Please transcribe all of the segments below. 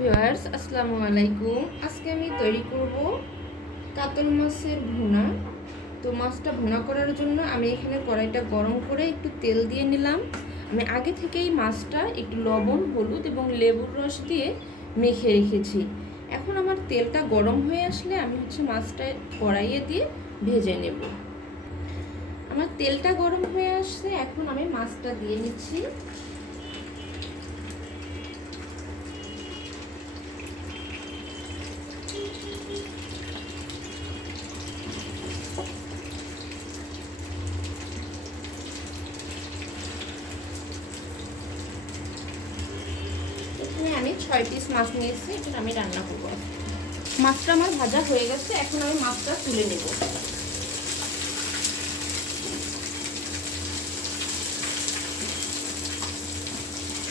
Viewers, আসসালামু আলাইকুম। আজকে আমি তৈরি করব কাতল মাছের ভুনা। তো মাছটা ভুনা করার জন্য আমি এখানে কড়াইটা গরম করে একটু তেল দিয়ে নিলাম। আমি আগে থেকেই মাছটা একটু লবণ, হলুদ এবং লেবুর রস দিয়ে মেখে রেখেছি। এখন আমার তেলটা গরম হয়ে আসলে আমি মাছটা কড়াইয়ে দিয়ে ভেজে নেব। আমার তেলটা গরম হয়ে আসছে, এখন আমি মাছটা দিয়ে নিচ্ছি। এখানে আমি 6 পিস মাছ নিয়েছি, এটা আমি রান্না করব। মাছটা আমার ভাজা হয়ে গেছে, এখন আমি মাছটা তুলে নেব।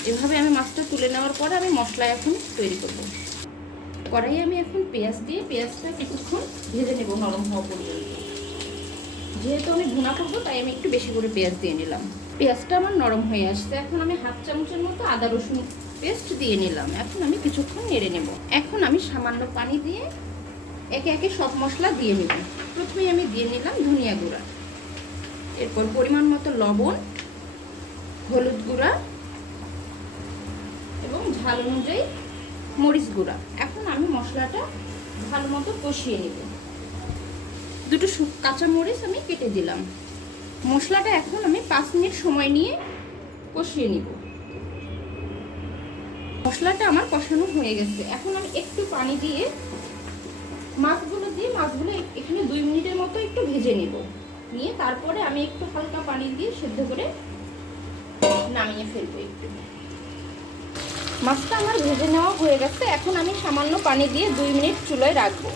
এভাবে আমি মাছটা তুলে নেওয়ার পরে আমি মশলা এখন তৈরি করব। কড়াইয়ে আমি এখন পেঁয়াজ দিয়ে পেঁয়াজটা কিছুক্ষণ ভেজে নেব নরম হওয়া পর্যন্ত। যেহেতু আমি ভুনা করবো তাই আমি একটু বেশি করে পেঁয়াজ দিয়ে নিলাম। পেঁয়াজটা আমার নরম হয়ে আসছে, এখন আমি হাফ চামচের মতো আদা রসুন পেস্ট দিয়ে নিলাম। এখন আমি কিছুক্ষণ নেড়ে নেব। এখন আমি সামান্য পানি দিয়ে একে একে সব মশলা দিয়ে নেব। প্রথমে আমি দিয়ে নিলাম ধনিয়া গুঁড়া, এরপর পরিমাণ মতো লবণ, হলুদ গুঁড়া এবং ঝাল অনুযায়ী মরিচ গুঁড়া। এখন আমি মশলাটা ভালো মতো কষিয়ে নেব। দুটো কাঁচা মরিচ আমি কেটে দিলাম। মশলাটা এখন আমি 5 মিনিট সময় নিয়ে কষিয়ে নিব। মশলাটা আমার কষানো হয়ে গেছে, এখন আমি একটু পানি দিয়ে মাছগুলো এখানে 2 মিনিটের মতো একটু ভেজে নেব। নিয়ে তারপরে আমি একটু হালকা পানি দিয়ে সেদ্ধ করে নামিয়ে ফেলবো। একটু মাছটা আমার ভেজে নেওয়া হয়ে গেছে, এখন আমি সামান্য পানি দিয়ে 2 মিনিট চুলায় রাখবো।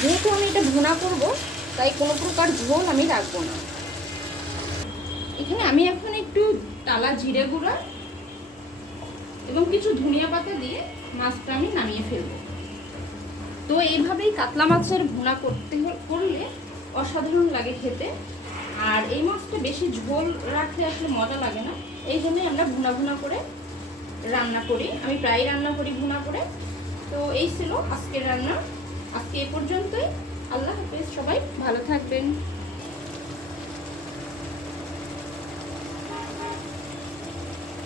যেহেতু আমি এটা ভুনা করব তাই কোনো প্রকার ঝোল আমি রাখবো না। এখানে আমি এখন একটু টালা জিরে গুঁড়া এবং কিছু ধনিয়া পাতা দিয়ে মাছটা আমি নামিয়ে ফেলবো। তো এইভাবেই কাতলা মাছের ভুনা করলে অসাধারণ লাগে খেতে। আর এই মাছটা বেশি ঝোল রাখলে আসলে মজা লাগে না, এই জন্যই আমরা ভুনা ভুনা করে রান্না করি। আমি প্রায় রান্না করি ভুনা করে। তো এই ছিল আজকের রান্না। আজকে এ পর্যন্তই। আল্লাহ হাফেজ, সবাই ভালো থাকবেন।